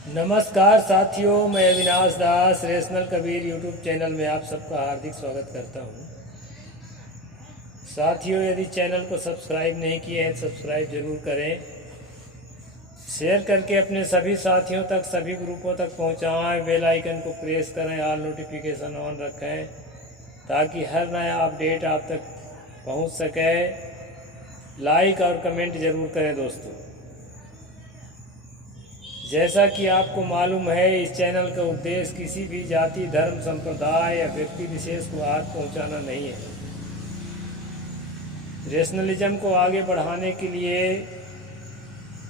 नमस्कार साथियों, मैं अविनाश दास रेशनल कबीर यूट्यूब चैनल में आप सबका हार्दिक स्वागत करता हूं। साथियों, यदि चैनल को सब्सक्राइब नहीं किए हैं तो सब्सक्राइब जरूर करें। शेयर करके अपने सभी साथियों तक, सभी ग्रुपों तक पहुंचाएं। बेल आइकन को प्रेस करें, ऑल नोटिफिकेशन ऑन रखें ताकि हर नया अपडेट आप तक पहुंच सके। लाइक और कमेंट जरूर करें दोस्तों। जैसा कि आपको मालूम है, इस चैनल का उद्देश्य किसी भी जाति, धर्म, संप्रदाय या व्यक्ति विशेष को हाथ पहुंचाना नहीं है। रेशनलिज्म को आगे बढ़ाने के लिए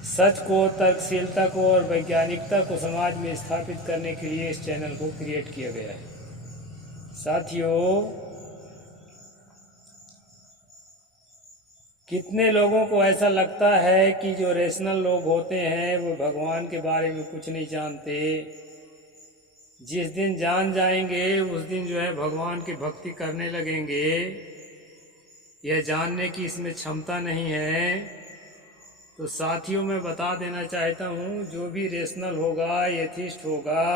सच को, तर्कशीलता को और वैज्ञानिकता को समाज में स्थापित करने के लिए इस चैनल को क्रिएट किया गया है। साथियों, कितने लोगों को ऐसा लगता है कि जो रेशनल लोग होते हैं वो भगवान के बारे में कुछ नहीं जानते। जिस दिन जान जाएंगे उस दिन जो है भगवान की भक्ति करने लगेंगे। यह जानने की इसमें क्षमता नहीं है। तो साथियों, मैं बता देना चाहता हूँ, जो भी रेशनल होगा, एथिस्ट होगा,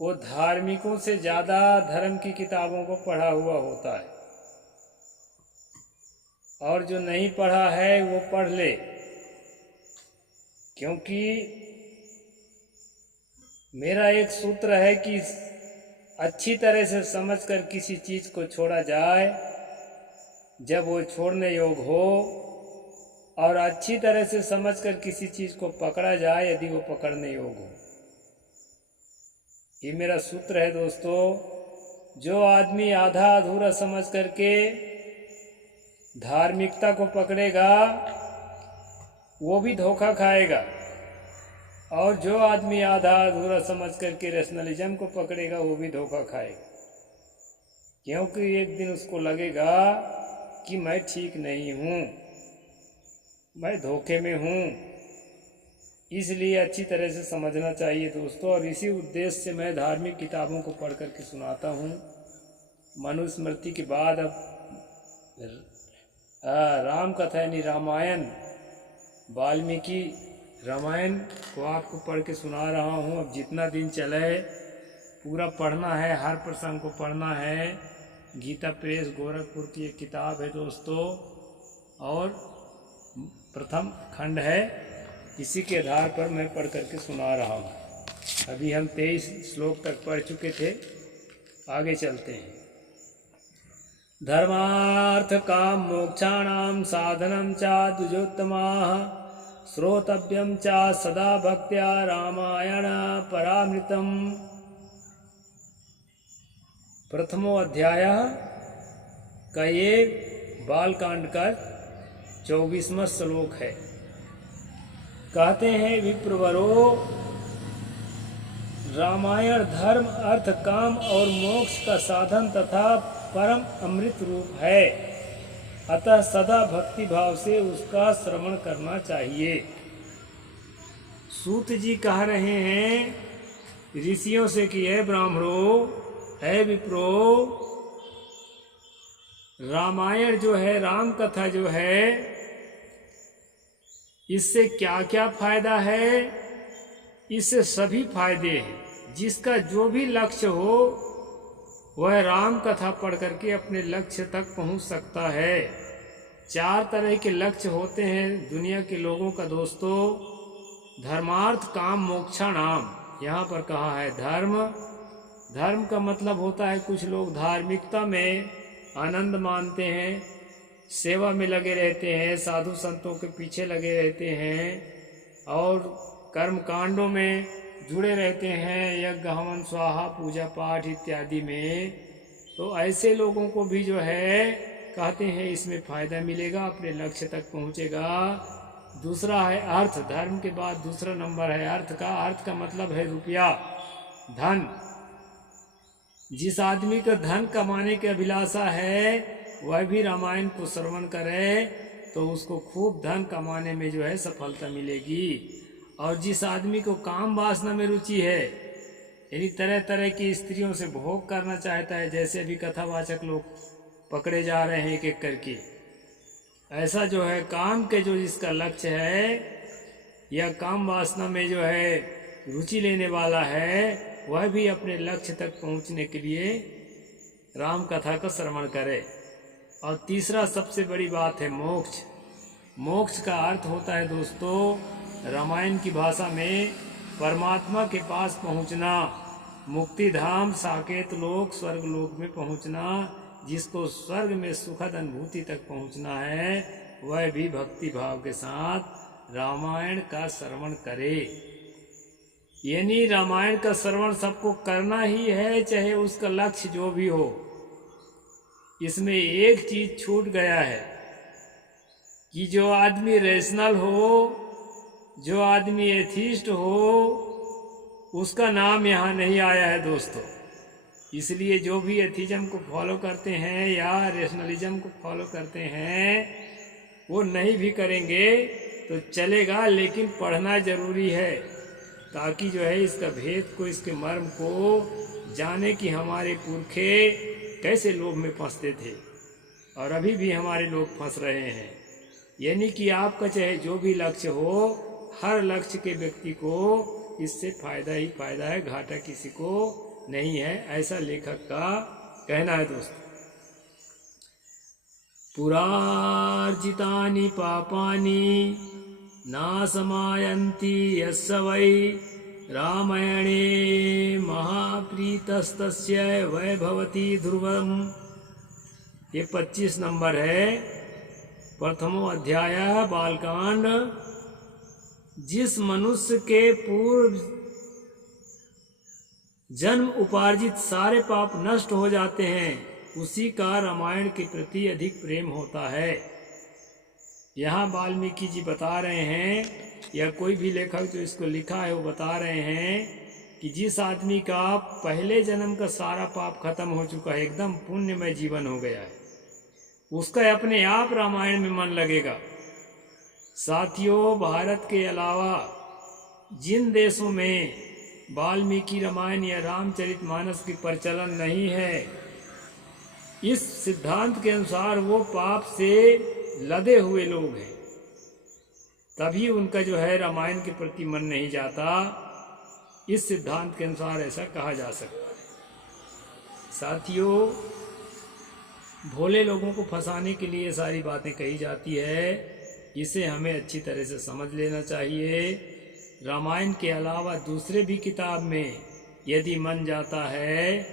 वो धार्मिकों से ज़्यादा धर्म की किताबों को पढ़ा हुआ होता है। और जो नहीं पढ़ा है वो पढ़ ले, क्योंकि मेरा एक सूत्र है कि अच्छी तरह से समझकर किसी चीज़ को छोड़ा जाए जब वो छोड़ने योग हो, और अच्छी तरह से समझकर किसी चीज़ को पकड़ा जाए यदि वो पकड़ने योग हो। ये मेरा सूत्र है दोस्तों। जो आदमी आधा अधूरा समझ करके धार्मिकता को पकड़ेगा वो भी धोखा खाएगा, और जो आदमी आधा अधूरा समझ करके रेशनलिज्म को पकड़ेगा वो भी धोखा खाएगा। क्योंकि एक दिन उसको लगेगा कि मैं ठीक नहीं हूँ, मैं धोखे में हूँ। इसलिए अच्छी तरह से समझना चाहिए दोस्तों। और इसी उद्देश्य से मैं धार्मिक किताबों को पढ़ करके सुनाता हूँ। मनुस्मृति के बाद अब राम कथा यानी रामायण, वाल्मीकि रामायण को आपको पढ़ के सुना रहा हूँ। अब जितना दिन चले पूरा पढ़ना है, हर प्रसंग को पढ़ना है। गीता प्रेस गोरखपुर की एक किताब है दोस्तों, और प्रथम खंड है। इसी के आधार पर मैं पढ़ करके सुना रहा हूँ। अभी हम 23 श्लोक तक पढ़ चुके थे, आगे चलते हैं। धर्मार्थ काम मोक्षाणां साधनं च द्विजोत्तमाः श्रोतव्यं च सदा भक्त्या रामायण परामृतम्। प्रथमो अध्याय का ये बालकांड का 24वां श्लोक है। कहते हैं, विप्रवरो, रामायण धर्म, अर्थ, काम और मोक्ष का साधन तथा परम अमृत रूप है। अतः सदा भक्ति भाव से उसका श्रवण करना चाहिए। सूत जी कह रहे हैं ऋषियों से कि हे ब्राह्मणों, हे विप्रो, रामायण जो है, राम कथा जो है, इससे क्या क्या फायदा है? इससे सभी फायदे हैं। जिसका जो भी लक्ष्य हो वह राम कथा पढ़ करके अपने लक्ष्य तक पहुंच सकता है। 4 तरह के लक्ष्य होते हैं दुनिया के लोगों का दोस्तों। धर्मार्थ काम मोक्षाणाम, यहाँ पर कहा है धर्म। धर्म का मतलब होता है, कुछ लोग धार्मिकता में आनंद मानते हैं, सेवा में लगे रहते हैं, साधु संतों के पीछे लगे रहते हैं और कर्म कांडों में जुड़े रहते हैं, यज्ञ हवन स्वाहा पूजा पाठ इत्यादि में। तो ऐसे लोगों को भी जो है कहते हैं इसमें फायदा मिलेगा, अपने लक्ष्य तक पहुंचेगा। दूसरा है अर्थ। धर्म के बाद दूसरा नंबर है अर्थ का। अर्थ का मतलब है रुपया, धन। जिस आदमी को धन कमाने की अभिलाषा है वह भी रामायण को श्रवण करे तो उसको खूब धन कमाने में जो है सफलता मिलेगी। और जिस आदमी को काम वासना में रुचि है, यानी तरह तरह की स्त्रियों से भोग करना चाहता है, जैसे अभी कथावाचक लोग पकड़े जा रहे हैं एक एक करके, ऐसा जो है काम के जो जिसका लक्ष्य है या काम वासना में जो है रुचि लेने वाला है, वह भी अपने लक्ष्य तक पहुंचने के लिए राम कथा का श्रवण करे। और तीसरा सबसे बड़ी बात है मोक्ष। मोक्ष का अर्थ होता है दोस्तों, रामायण की भाषा में परमात्मा के पास पहुंचना, मुक्ति धाम, साकेत लोक, स्वर्ग लोक में पहुंचना। जिसको स्वर्ग में सुखद अनुभूति तक पहुंचना है, वह भी भक्ति भाव के साथ रामायण का श्रवण करे। यानी रामायण का श्रवण सबको करना ही है, चाहे उसका लक्ष्य जो भी हो। इसमें एक चीज छूट गया है कि जो आदमी रैशनल हो, जो आदमी एथिस्ट हो, उसका नाम यहाँ नहीं आया है दोस्तों। इसलिए जो भी एथिज्म को फॉलो करते हैं या रैशनलिज्म को फॉलो करते हैं, वो नहीं भी करेंगे तो चलेगा, लेकिन पढ़ना जरूरी है, ताकि जो है इसका भेद को, इसके मर्म को जाने कि हमारे पुरखे कैसे लोभ में फंसते थे और अभी भी हमारे लोग फंस रहे हैं। यानी कि आपका चाहे जो भी लक्ष्य हो, हर लक्ष्य के व्यक्ति को इससे फायदा ही फायदा है, घाटा किसी को नहीं है, ऐसा लेखक का कहना है दोस्तों। पुरार्जितानि पापानि नाशमायन्ति यस्य वै रामायणे महाप्रीतस्तस्य वै भवति ध्रुवम्। ये 25 नंबर है, प्रथमो अध्याय बालकांड। जिस मनुष्य के पूर्व जन्म उपार्जित सारे पाप नष्ट हो जाते हैं, उसी का रामायण के प्रति अधिक प्रेम होता है। यहाँ वाल्मीकि जी बता रहे हैं, या कोई भी लेखक जो इसको लिखा है वो बता रहे हैं कि जिस आदमी का पहले जन्म का सारा पाप खत्म हो चुका है, एकदम पुण्यमय जीवन हो गया है, उसका अपने आप रामायण में मन लगेगा। साथियों, भारत के अलावा जिन देशों में वाल्मीकि रामायण या रामचरितमानस की प्रचलन नहीं है, इस सिद्धांत के अनुसार वो पाप से लदे हुए लोग हैं, तभी उनका जो है रामायण के प्रति मन नहीं जाता। इस सिद्धांत के अनुसार ऐसा कहा जा सकता है। साथियों, भोले लोगों को फंसाने के लिए सारी बातें कही जाती है, इसे हमें अच्छी तरह से समझ लेना चाहिए। रामायण के अलावा दूसरे भी किताब में यदि मन जाता है,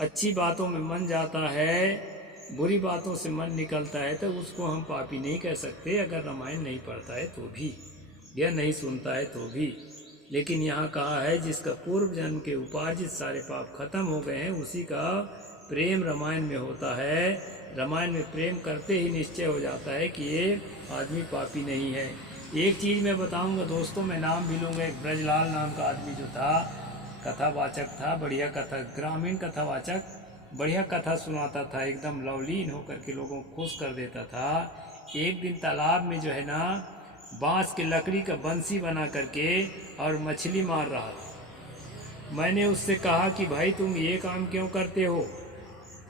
अच्छी बातों में मन जाता है, बुरी बातों से मन निकलता है, तो उसको हम पापी नहीं कह सकते, अगर रामायण नहीं पढ़ता है तो भी, या नहीं सुनता है तो भी। लेकिन यहाँ कहा है जिसका पूर्व जन्म के उपार्जित सारे पाप खत्म हो गए हैं, उसी का प्रेम रामायण में होता है। रामायण में प्रेम करते ही निश्चय हो जाता है कि ये आदमी पापी नहीं है। एक चीज़ मैं बताऊंगा दोस्तों, मैं नाम भी लूँगा, एक ब्रजलाल नाम का आदमी जो था, कथावाचक था, बढ़िया कथा, ग्रामीण कथावाचक, बढ़िया कथा सुनाता था, एकदम लवलीन होकर के लोगों को खुश कर देता था। एक दिन तालाब में जो है ना, बांस के लकड़ी का बंसी बना करके और मछली मार रहा था। मैंने उससे कहा कि भाई तुम ये काम क्यों करते हो,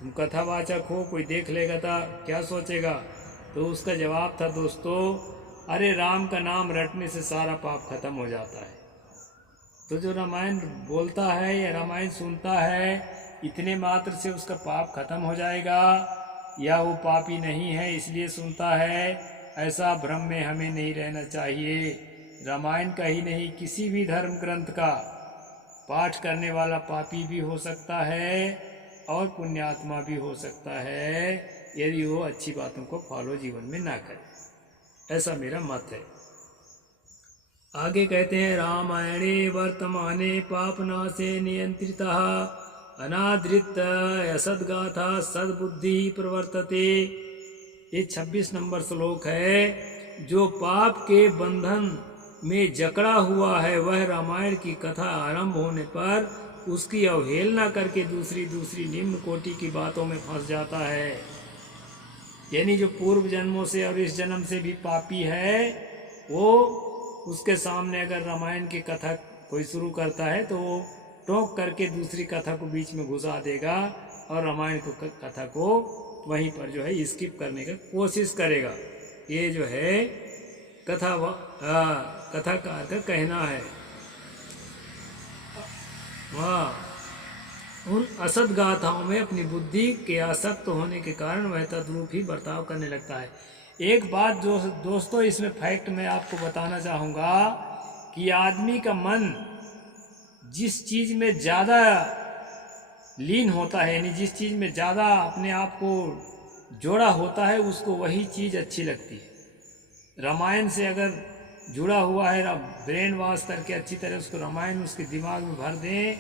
तुम कथावाचक हो, कोई देख लेगा तो क्या सोचेगा। तो उसका जवाब था दोस्तों, अरे राम का नाम रटने से सारा पाप खत्म हो जाता है। तो जो रामायण बोलता है या रामायण सुनता है, इतने मात्र से उसका पाप खत्म हो जाएगा, या वो पापी नहीं है इसलिए सुनता है, ऐसा भ्रम में हमें नहीं रहना चाहिए। रामायण का ही नहीं, किसी भी धर्म ग्रंथ का पाठ करने वाला पापी भी हो सकता है और पुण्यात्मा भी हो सकता है, यदि वो अच्छी बातों को फॉलो जीवन में ना करे। ऐसा मेरा मत है। आगे कहते हैं, रामायणे वर्तमाने पापनाशे नियंत्रिता अनादृत असद्गाथा सद्बुद्धि प्रवर्तते। ये 26 नंबर श्लोक है। जो पाप के बंधन में जकड़ा हुआ है, वह रामायण की कथा आरंभ होने पर उसकी अवहेलना करके दूसरी निम्न कोटि की बातों में फंस जाता है। यानी जो पूर्व जन्मों से और इस जन्म से भी पापी है, वो उसके सामने अगर रामायण की कथा कोई शुरू करता है तो वो टोक करके दूसरी कथा को बीच में घुसा देगा और रामायण को कथा को वहीं पर जो है स्किप करने का कोशिश करेगा। ये जो है कथाकार का कहना है। हाँ, उन असत गाथाओं में अपनी बुद्धि के आसक्त होने के कारण वह तद्रूप ही बर्ताव करने लगता है। एक बात जो दोस्तों इसमें फैक्ट मैं आपको बताना चाहूँगा कि आदमी का मन जिस चीज़ में ज़्यादा लीन होता है, यानी जिस चीज़ में ज़्यादा अपने आप को जोड़ा होता है, उसको वही चीज़ अच्छी लगती है। रामायण से अगर जुड़ा हुआ है, ब्रेन वॉश करके अच्छी तरह उसको रामायण उसके दिमाग में भर दें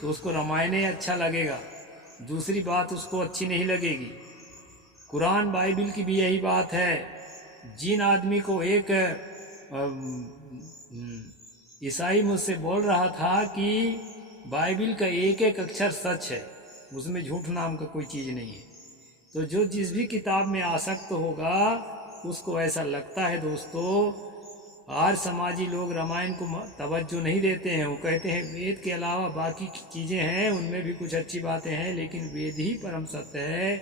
तो उसको रामायण ही अच्छा लगेगा, दूसरी बात उसको अच्छी नहीं लगेगी। कुरान बाइबिल की भी यही बात है। जिन आदमी को एक ईसाई मुझसे बोल रहा था कि बाइबिल का एक एक अक्षर सच है, उसमें झूठ नाम का कोई चीज़ नहीं है, तो जो जिस भी किताब में आसक्त होगा उसको ऐसा लगता है। दोस्तों, आज समाजी लोग रामायण को तवज्जो नहीं देते हैं। वो कहते हैं वेद के अलावा बाकी चीज़ें हैं, उनमें भी कुछ अच्छी बातें हैं, लेकिन वेद ही परम सत्य है,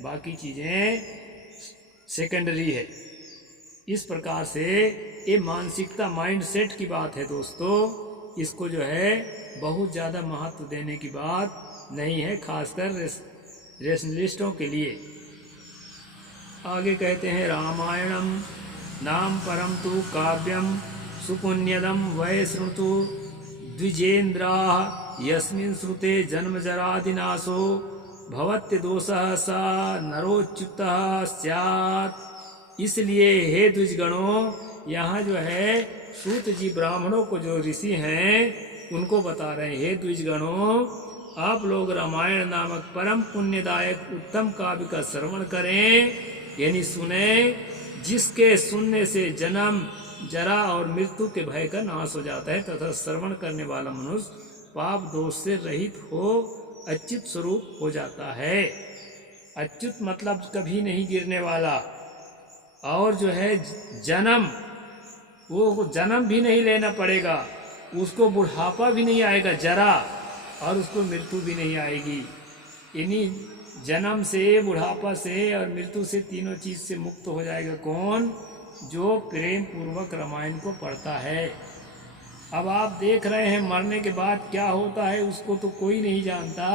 बाकी चीज़ें सेकेंडरी है। इस प्रकार से ये मानसिकता, माइंड सेट की बात है दोस्तों। इसको जो है बहुत ज़्यादा महत्व देने की बात नहीं है, खासकर रेशनलिस्टों के लिए। आगे कहते हैं रामायणम नाम परम तु काव्यम सुपुण्यदम वै शृणुतु द्विजेन्द्राः यस्मिन् श्रुते जन्म जरादिनाशो भवत्य दोषः स नरोच्युतः स्यात्। इसलिए हे द्विजगणों, यहाँ जो है सूत जी ब्राह्मणों को, जो ऋषि हैं, उनको बता रहे हैं, हे द्विजगणों, आप लोग रामायण नामक परम पुण्यदायक उत्तम काव्य का श्रवण करें, यानी सुने, जिसके सुनने से जन्म, जरा और मृत्यु के भय का नाश हो जाता है तथा श्रवण करने वाला मनुष्य पाप दोष से रहित हो अच्युत स्वरूप हो जाता है। अच्युत मतलब कभी नहीं गिरने वाला, और जो है जन्म, वो जन्म भी नहीं लेना पड़ेगा, उसको बुढ़ापा भी नहीं आएगा जरा, और उसको मृत्यु भी नहीं आएगी। इन्हीं जन्म से, बुढ़ापा से और मृत्यु से, तीनों चीज से मुक्त हो जाएगा कौन? जो प्रेम पूर्वक रामायण को पढ़ता है। अब आप देख रहे हैं मरने के बाद क्या होता है उसको तो कोई नहीं जानता,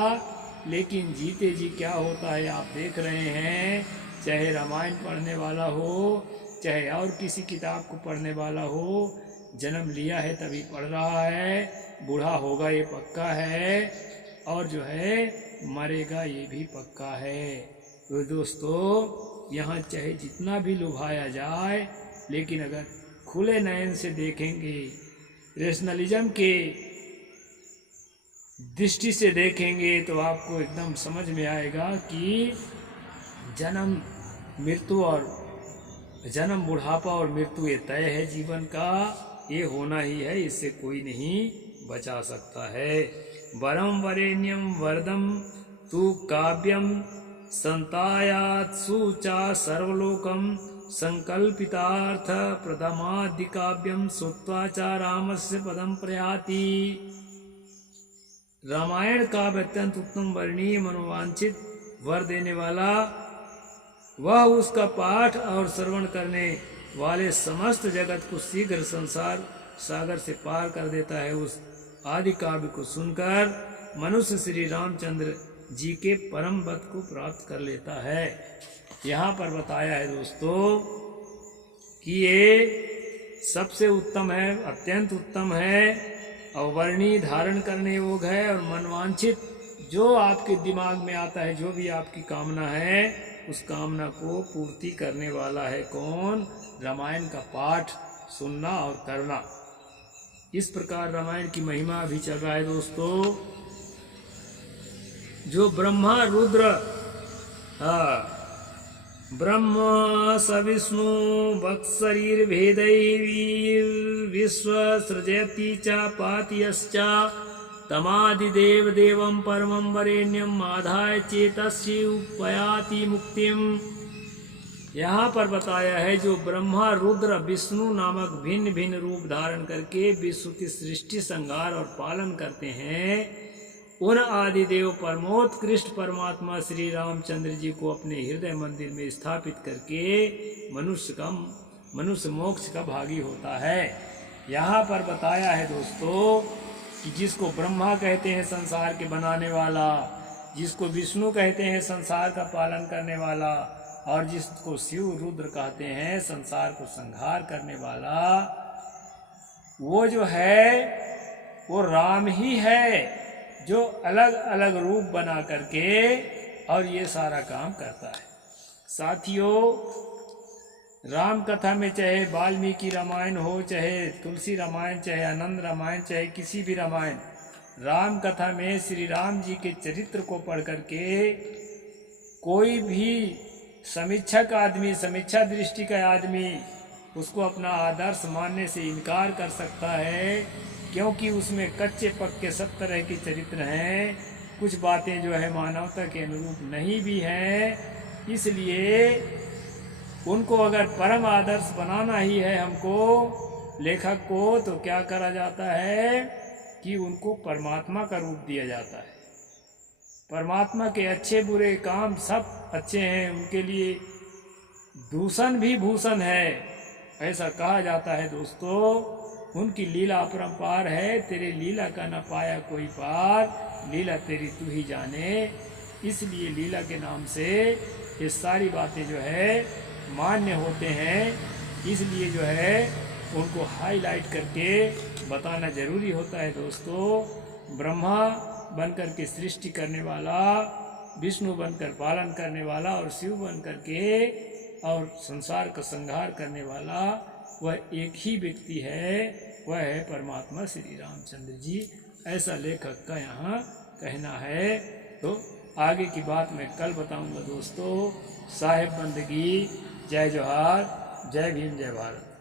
लेकिन जीते जी क्या होता है आप देख रहे हैं। चाहे रामायण पढ़ने वाला हो, चाहे और किसी किताब को पढ़ने वाला हो, जन्म लिया है तभी पढ़ रहा है, बूढ़ा होगा ये पक्का है, और जो है मरेगा ये भी पक्का है। तो दोस्तों, यहाँ चाहे जितना भी लुभाया जाए, लेकिन अगर खुले नयन से देखेंगे, रेशनलिज्म के दृष्टि से देखेंगे, तो आपको एकदम समझ में आएगा कि जन्म, मृत्यु और जन्म, बुढ़ापा और मृत्यु ये तय है जीवन का, ये होना ही है, इससे कोई नहीं बचा सकता है। वरम वरेण्यम वरदम तु काव्यम संतायात् सुचा सर्वलोकम संकल्पितार्थ प्रदमादि काव्यम श्रुत्वा च रामस्य पदम प्रयाति। रामायण काव्य अत्यंत उत्तम, वर्णीय, मनोवांछित वर देने वाला, वह उसका पाठ और श्रवण करने वाले समस्त जगत को शीघ्र संसार सागर से पार कर देता है। उस आदि काव्य को सुनकर मनुष्य श्री रामचंद्र जी के परम पद को प्राप्त कर लेता है। यहाँ पर बताया है दोस्तों कि ये सबसे उत्तम है, अत्यंत उत्तम है, और वर्णी धारण करने योग्य है, और मनवांछित जो आपके दिमाग में आता है, जो भी आपकी कामना है, उस कामना को पूर्ति करने वाला है कौन? रामायण का पाठ सुनना और करना। इस प्रकार रामायण की महिमा भी चल रहा है दोस्तों। जो ब्रह्मा रुद्र, ब्रह्म स विष्णु वत्सरीर भेदैर्विश्व सृजति च पातियश्च तमादिदेव देवं परमं वरेण्यम आधाय चेतस्य उपयाति मुक्तिम। यहाँ पर बताया है जो ब्रह्मा रुद्र विष्णु नामक भिन्न भिन्न रूप धारण करके विश्व की सृष्टि, संहार और पालन करते हैं, उन आदिदेव परमोत्कृष्ट परमात्मा श्री रामचंद्र जी को अपने हृदय मंदिर में स्थापित करके मनुष्य मोक्ष का भागी होता है। यहाँ पर बताया है दोस्तों कि जिसको ब्रह्मा कहते हैं संसार के बनाने वाला, जिसको विष्णु कहते हैं संसार का पालन करने वाला, और जिसको शिव रुद्र कहते हैं संसार को संहार करने वाला, वो जो है वो राम ही है, जो अलग अलग रूप बना करके और ये सारा काम करता है। साथियों, राम कथा में चाहे वाल्मीकि रामायण हो, चाहे तुलसी रामायण, चाहे आनंद रामायण, चाहे किसी भी रामायण, राम कथा में श्री राम जी के चरित्र को पढ़ करके कोई भी समीक्षक आदमी, समीक्षा दृष्टि का आदमी उसको अपना आदर्श मानने से इनकार कर सकता है, क्योंकि उसमें कच्चे पक्के सब तरह के चरित्र हैं। कुछ बातें जो है मानवता के अनुरूप नहीं भी हैं। इसलिए उनको अगर परम आदर्श बनाना ही है हमको, लेखक को, तो क्या करा जाता है कि उनको परमात्मा का रूप दिया जाता है। परमात्मा के अच्छे बुरे काम सब अच्छे हैं, उनके लिए दूषण भी भूषण है, ऐसा कहा जाता है दोस्तों। उनकी लीला अपरंपार है, तेरे लीला का न पाया कोई पार, लीला तेरी तू ही जाने। इसलिए लीला के नाम से ये सारी बातें जो है मान्य होते हैं। इसलिए जो है उनको हाईलाइट करके बताना जरूरी होता है दोस्तों। ब्रह्मा बनकर के सृष्टि करने वाला, विष्णु बनकर पालन करने वाला, और शिव बनकर के और संसार का संहार करने वाला वह एक ही व्यक्ति है, वह है परमात्मा श्री रामचंद्र जी। ऐसा लेखक का यहाँ कहना है। तो आगे की बात मैं कल बताऊंगा दोस्तों। साहेब बंदगी। जय जोहार, जय भीम, जय भारत।